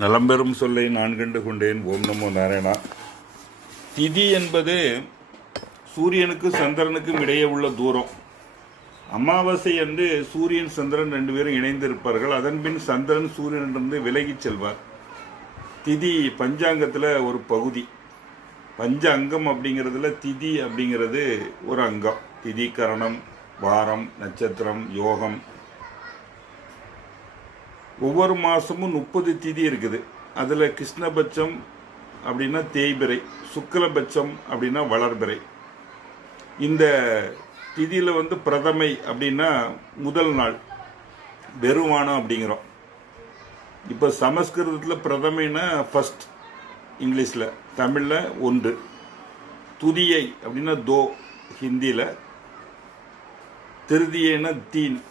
நலம்பெறும் சொல்லை நான் கண்டு கொண்டேன். ஓம் நமோ நாராயணா. திதி என்பது சூரியனுக்கு சந்திரனுக்கும் இடையே உள்ள தூரம். அமாவாசை என்று சூரியன் சந்திரன் ரெண்டு பேரும் இணைந்திருப்பார்கள். அதன்பின் சந்திரன் சூரியனிடமிருந்து விலகிச் செல்வார். திதி பஞ்சாங்கத்தில் ஒரு பகுதி. பஞ்ச அங்கம் அப்படிங்கிறதுல திதி அப்படிங்கிறது ஒரு அங்கம். திதி கரணம் வாரம் நட்சத்திரம் யோகம் ஒவ்வொரு மாதமும் முப்பது திதி இருக்குது. அதில் கிருஷ்ணபட்சம் அப்படின்னா தேய்பிறை சுக்லபட்சம் அப்படின்னா வளர்பிறை இந்த திதியில் வந்து பிரதமை அப்படின்னா முதல் நாள் பெருவானம் அப்படிங்கிறோம். இப்போ சமஸ்கிருதத்தில் பிரதமைனா ஃபஸ்ட் இங்கிலீஷில் தமிழில் ஒன்று. துதியை அப்படின்னா தோ ஹிந்தியில். திருதியைனா தீன்.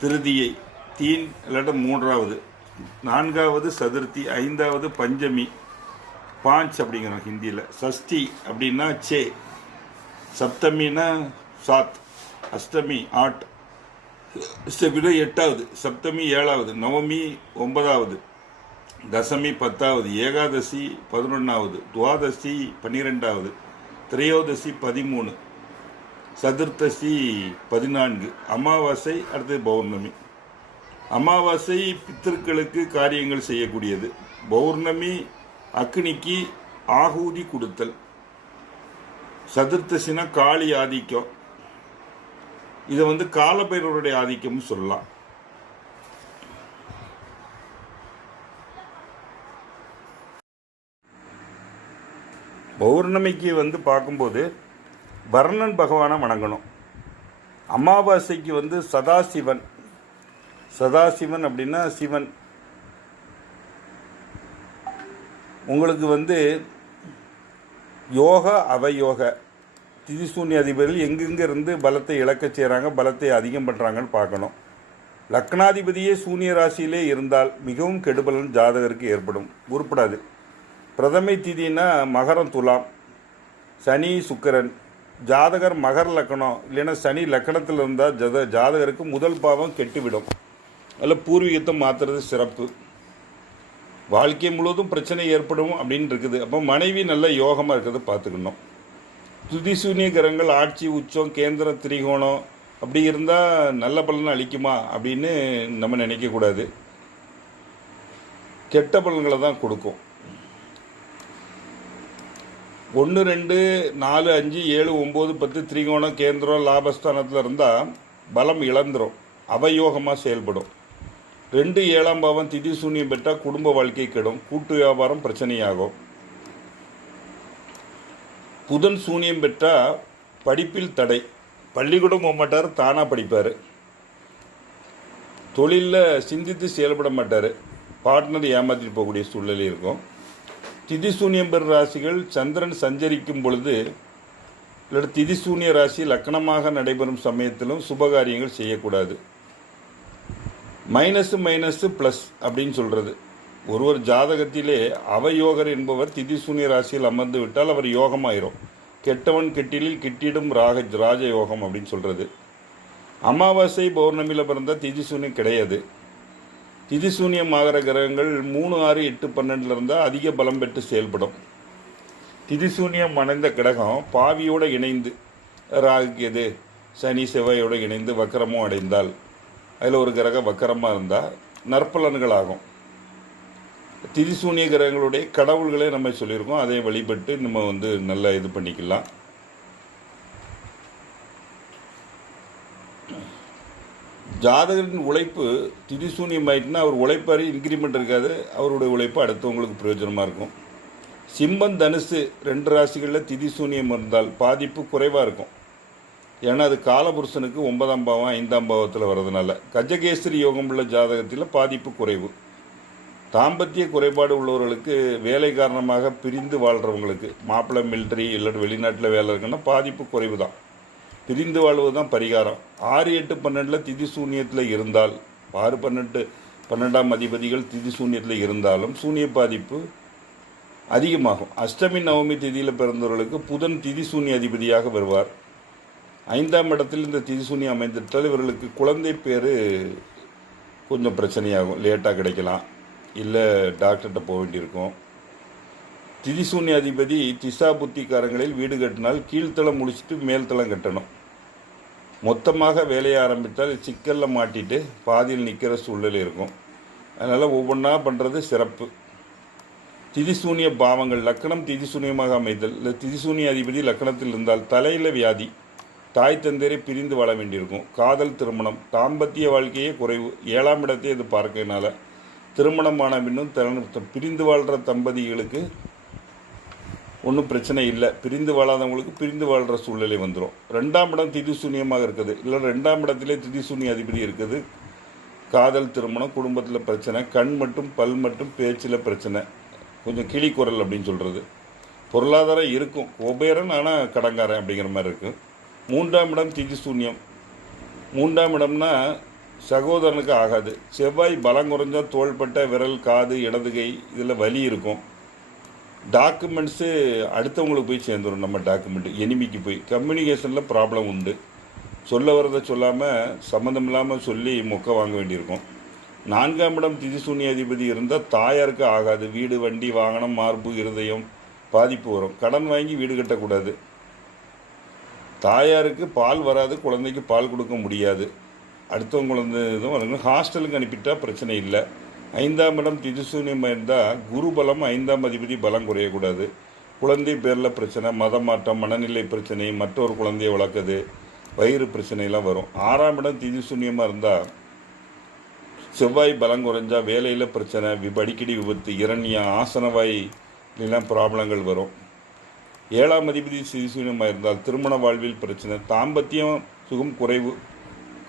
திருதியை. தீன் இல்லாட்ட மூன்றாவது. நான்காவது சதுர்த்தி ஐந்தாவது பஞ்சமி பாஞ்ச் அப்படிங்கிறோம் ஹிந்தியில். சஷ்டி அப்படின்னா சே. சப்தமினா சாத். அஷ்டமி ஆட். விட எட்டாவது. சப்தமி ஏழாவது. நவமி ஒன்பதாவது. தசமி பத்தாவது. ஏகாதசி பதினொன்றாவது துவாதசி பன்னிரெண்டாவது. திரையோதசி பதிமூணு. சதுர்த்தசி பதினான்கு. அமாவாசை அடுத்தது பௌர்ணமி. அமாவாசை பித்தர்களுக்கு காரியங்கள் செய்யக்கூடியது. பௌர்ணமி அக்னிக்கு ஆகூதி கொடுத்தல். சதுர்த்தசினா காளி ஆதிக்கம். இதை வந்து காலபைரவருடைய ஆதிக்கம்னு சொல்லலாம். பௌர்ணமிக்கு வந்து பார்க்கும்போது வர்ணன் பகவானை வணங்கணும். அமாவாசைக்கு வந்து சதாசிவன் சதாசிவன் அப்படின்னா சிவன். உங்களுக்கு வந்து யோக அவயோக. திதிசூன்ய அதிபதிகள் எங்கெங்கே இருந்து பலத்தை இழக்கச் செய்கிறாங்க பலத்தை அதிகம் பண்ணுறாங்கன்னு பார்க்கணும். லக்னாதிபதியே சூனிய ராசியிலே இருந்தால் மிகவும் கெடுபலன் ஜாதகருக்கு ஏற்படும். உருப்படாது. பிரதமை திதினா மகரம் துலாம். சனி சுக்கரன். ஜாதகர் மகர் லக்கணம். இல்லைன்னா சனி லக்கணத்தில் இருந்தால் ஜத ஜாதகருக்கு முதல் பாவம் கெட்டுவிடும். அதில் பூர்வீகத்தை மாற்றுறது சிறப்பு. வாழ்க்கை முழுவதும் பிரச்சனை ஏற்படும் அப்படின்னு இருக்குது. அப்போ மனைவி நல்ல யோகமாக இருக்கிறத பார்த்துக்கணும். துதிசூனிய கிரகங்கள் ஆட்சி உச்சம் கேந்திரம் திரிகோணம் அப்படி இருந்தால் நல்ல பலனை அளிக்குமா அப்படின்னு நம்ம நினைக்கக்கூடாது கெட்ட பலன்களை தான் கொடுக்கும். ஒன்று ரெண்டு நாலு அஞ்சு ஏழு ஒம்பது பத்து திரிகோணம் கேந்திரம் லாபஸ்தானத்தில் இருந்தால் பலம் இழந்துரும். அவயோகமாக செயல்படும். ரெண்டு ஏழாம் பாவம் திதி சூன்யம் பெற்றால் குடும்ப வாழ்க்கை கெடும். கூட்டு வியாபாரம் பிரச்சனையாகும். புதன் சூனியம் பெற்றால் படிப்பில் தடை. பள்ளிக்கூடம் போக மாட்டார் தானாக படிப்பார். தொழிலில் சிந்தித்து செயல்பட மாட்டார். பார்ட்னர் ஏமாற்றிட்டு போகக்கூடிய சூழ்நிலை இருக்கும். திதி சூன்யம் பெற ராசிகள் சந்திரன் சஞ்சரிக்கும் பொழுது திதி சூன்ய ராசி லக்கணமாக நடைபெறும் சமயத்திலும் சுபகாரியங்கள் செய்யக்கூடாது. மைனஸு மைனஸு ப்ளஸ் அப்படின்னு சொல்கிறது ஒருவர் ஜாதகத்திலே அவயோகர் என்பவர் திதி சூனிய ராசியில் அமர்ந்து விட்டால் அவர் யோகமாயிரும். கெட்டவன் கெட்டிலில் கிட்டிடும் ராக ராஜயோகம் அப்படின்னு சொல்கிறது அமாவாசை பௌர்ணமியில் பிறந்த திதிசூன்யம் கிடையாது. திதி சூன்யம் ஆகிற கிரகங்கள் மூணு ஆறு எட்டு பன்னெண்டில் இருந்தால் அதிக பலம் பெற்று செயல்படும். திதி சூன்யம் அடைந்த கிரகம் பாவியோடு இணைந்து ராகுக்கு எது? சனி செவ்வாயோடு இணைந்து வக்கரமும் அடைந்தால். அதில் ஒரு கிரகம் வக்கரமாக இருந்தால் நற்பலன்கள் ஆகும் திரிசூனிய கிரகங்களுடைய கடவுள்களே நம்ம சொல்லியிருக்கோம். அதை வழிபட்டு நம்ம வந்து நல்லா இது பண்ணிக்கலாம். ஜாதகரின் உழைப்பு திதிசூன்யம் ஆயிட்டுனா அவர் உழைப்பாரு இன்க்ரிமெண்ட் இருக்காது. அவருடைய உழைப்பு அடுத்தவங்களுக்கு பிரயோஜனமாக இருக்கும். சிம்பம் தனுசு ரெண்டு ராசிகளில் திதிசூன்யம் இருந்தால் பாதிப்பு குறைவாக இருக்கும். ஏன்னா அது காலபுருஷனுக்கு ஒன்பதாம் பாவம் ஐந்தாம் பாவத்தில் வர்றதுனால. கஜகேசரி யோகம் உள்ள ஜாதகத்தில் பாதிப்பு குறைவு. தாம்பத்திய குறைபாடு உள்ளவர்களுக்கு வேலை காரணமாக பிரிந்து வாழ்கிறவங்களுக்கு மாப்பிள்ளை மிலிட்ரி இல்லாட்டி வெளிநாட்டில் வேலை இருக்குன்னா பாதிப்பு குறைவு தான் பிரிந்து வாழ்வது தான் பரிகாரம். ஆறு எட்டு பன்னெண்டில் திதி சூன்யத்தில் இருந்தால் ஆறு பன்னெண்டு பன்னெண்டாம் அதிபதிகள் திதி சூன்யத்தில் இருந்தாலும் சூன்ய பாதிப்பு அதிகமாகும். அஷ்டமி நவமி திதியில் பிறந்தவர்களுக்கு புதன் திதி சூன்ய அதிபதியாக வருவார். ஐந்தாம் இடத்தில் இந்த திதி சூன்யம் இவர்களுக்கு குழந்தை பேர் கொஞ்சம் பிரச்சனையாகும். லேட்டாக கிடைக்கலாம். இல்லை டாக்டர்கிட்ட போக வேண்டியிருக்கும். திதிசூன்ய அதிபதி திசா புத்திக்காரங்களில் வீடு கட்டினால் கீழ்த்தளம் முடிச்சுட்டு மேல்தளம் கட்டணும். மொத்தமாக வேலையை ஆரம்பித்தால் சிக்கலில் மாட்டிட்டு பாதியில் நிற்கிற சூழ்நிலை இருக்கும். அதனால் ஒவ்வொன்றா பண்ணுறது சிறப்பு. திதிசூனிய பாவங்கள் லக்கணம் திதிசூனியமாக அமைதல். இல்லை திதிசூனிய அதிபதி லக்கணத்தில் இருந்தால் தலையில் வியாதி. தாய் தந்தையரை பிரிந்து வாழ வேண்டியிருக்கும். காதல் திருமணம் தாம்பத்திய வாழ்க்கையே குறைவு. ஏழாம் இடத்தை இது பார்க்கறதுனால திருமணமான பின்னும் திறன் பிரிந்து வாழ்கிற தம்பதிகளுக்கு ஒன்றும் பிரச்சனை இல்லை. பிரிந்து வாழாதவங்களுக்கு பிரிந்து வாழ்கிற சூழ்நிலை வந்துடும் ரெண்டாம் இடம் திதி சூன்யமாக இருக்குது. இல்லை ரெண்டாம் இடத்திலே திதிசூன்ய அதிபதி இருக்குது. காதல் திருமணம் குடும்பத்தில் பிரச்சனை கண் மட்டும் பல் மட்டும் பேச்சில் பிரச்சனை. கொஞ்சம் கிளி குரல் அப்படின்னு சொல்கிறது பொருளாதாரம் இருக்கும். உபேரன் ஆனால் கடங்காரன் அப்படிங்கிற மாதிரி இருக்குது மூன்றாம் இடம் திதி சூன்யம். மூன்றாம் இடம்னா சகோதரனுக்கு ஆகாது. செவ்வாய் பலம் குறைஞ்சா தோள்பட்ட விரல் காது இடது கை இதில் வலி இருக்கும். டாக்குமெண்ட்ஸு அடுத்தவங்களுக்கு போய் சேர்ந்துடும் நம்ம டாக்குமெண்ட் எனிமிக்கு போய். கம்யூனிகேஷனில் ப்ராப்ளம் உண்டு. சொல்ல வரதை சொல்லாமல் சம்மந்தம் இல்லாமல் சொல்லி மொக்க வாங்க வேண்டியிருக்கும். நான்காம் இடம் திதிசூன்ய அதிபதி இருந்தால் தாயாருக்கு ஆகாது. வீடு வண்டி வாகனம் மார்பு இருதயம் பாதிப்பு வரும். கடன் வாங்கி வீடு கட்டக்கூடாது. தாயாருக்கு பால் வராது குழந்தைக்கு பால் கொடுக்க முடியாது. அடுத்தவங்க குழந்தை இதுவும் வரணும் ஹாஸ்டலுக்கு அனுப்பிட்டால் பிரச்சனை இல்லை. ஐந்தாம் இடம் திதிசூன்யம் இருந்தால் குரு பலம் ஐந்தாம் அதிபதி பலம் குறையக்கூடாது. குழந்தை பேரில் பிரச்சனை மதம் மாற்றம் மனநிலை பிரச்சனை மற்றொரு குழந்தையை வளர்க்குது வயிறு பிரச்சனைலாம் வரும். ஆறாம் இடம் திதிசூன்யமாக இருந்தால் செவ்வாய் பலம் குறைஞ்சா வேலையில் பிரச்சனை விப அடிக்கடி விபத்து இரண்யா ஆசனவாய் ப்ராப்ளங்கள் வரும். ஏழாம் அதிபதி சிறுசீனமாக இருந்தால் திருமண வாழ்வில் பிரச்சனை தாம்பத்தியம் சுகம் குறைவு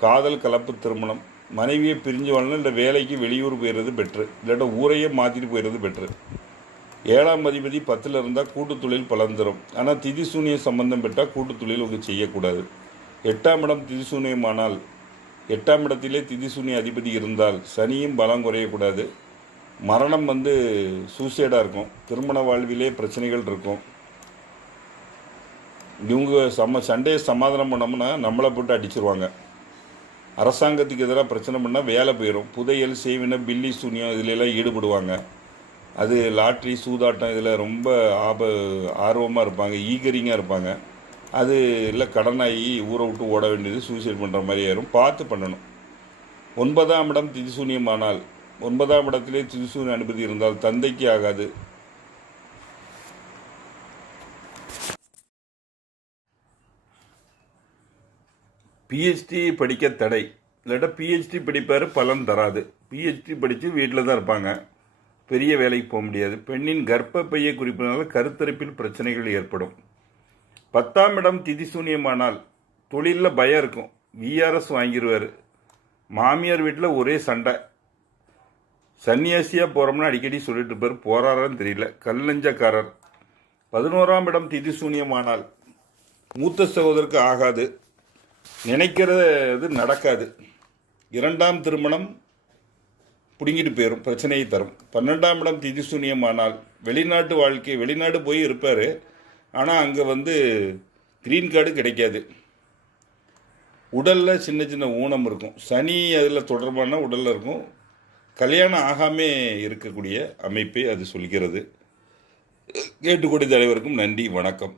காதல் கலப்பு திருமணம் மனைவியை பிரிஞ்சு வாழணும் இல்லை வேலைக்கு வெளியூர் போயிடுறது பெட்ரு இல்லாட்ட ஊரையே மாற்றிட்டு போயிடுறது பெட்ரு. ஏழாம் அதிபதி பத்தில் இருந்தால் கூட்டு தொழில் பலந்துரும். ஆனால் திதிசூனிய சம்பந்தம் பெற்றால் கூட்டு தொழில் உங்கள் செய்யக்கூடாது. எட்டாம் இடம் திதிசூனியமானால் எட்டாம் இடத்திலே திதிசூனிய அதிபதி இருந்தால் சனியும் பலம் குறையக்கூடாது. மரணம் வந்து சூசைடாக இருக்கும். திருமண வாழ்விலே பிரச்சனைகள் இருக்கும். இவங்க சம சண்டையை சமாதானம் பண்ணோம்னா நம்மளை போட்டு அடிச்சிருவாங்க. அரசாங்கத்துக்கு எதிராக பிரச்சனை பண்ணால் வேலை போயிடும் புதையல் சேவின பில்லி சூன்யம் இதிலெல்லாம் ஈடுபடுவாங்க. அது லாட்ரி சூதாட்டம் இதில் ரொம்ப ஆப ஆர்வமாக இருப்பாங்க ஈகரிங்காக இருப்பாங்க. அது இல்லை கடனாகி ஊரை விட்டு ஓட வேண்டியது சூசைட் பண்ணுற மாதிரி ஆயிரும் பார்த்து பண்ணணும். ஒன்பதாம் இடம் திதிசூன்யமானால் ஒன்பதாம் இடத்திலே திதிசூன்ய அனுமதி இருந்தால் தந்தைக்கு ஆகாது. பிஹெச்டி படிக்க தடை. இல்லாட்டா பிஹெச்டி படிப்பார் பலன் தராது. பிஹெச்டி படித்து வீட்டில் தான் இருப்பாங்க. பெரிய வேலைக்கு போக முடியாது. பெண்ணின் கர்ப்பப்பையை குறிப்பினால கருத்தரிப்பில் பிரச்சனைகள் ஏற்படும். பத்தாம் இடம் திதி சூன்யமானால் தொழிலில் பயம் இருக்கும். விஆர்எஸ் வாங்கிடுவார் மாமியார் வீட்டில் ஒரே சண்டை. சன்னியாசியாக போகிறோம்னா அடிக்கடி சொல்லிட்டு இருப்பார். போறாரான்னு தெரியல. கல்லஞ்சக்காரர் பதினோராம் இடம் திதி சூன்யமானால் மூத்த சகோதரருக்கு ஆகாது. நினைக்கிறது இது நடக்காது. இரண்டாம் திருமணம் பிடுங்கிட்டு போயிடும் பிரச்சனையை தரும். பன்னெண்டாம் இடம் திதிசூன்யமானால் வெளிநாட்டு வாழ்க்கை வெளிநாடு போய் இருப்பார். ஆனால் அங்கே வந்து க்ரீன் கார்டு கிடைக்காது. உடலில் சின்ன சின்ன ஊனம் இருக்கும். சனி அதில் தொடர்பான உடலில் இருக்கும். கல்யாணம் ஆகாமே இருக்கக்கூடிய அமைப்பை அது சொல்கிறது. கேட்டுக்கொடி தலைவருக்கும் நன்றி வணக்கம்.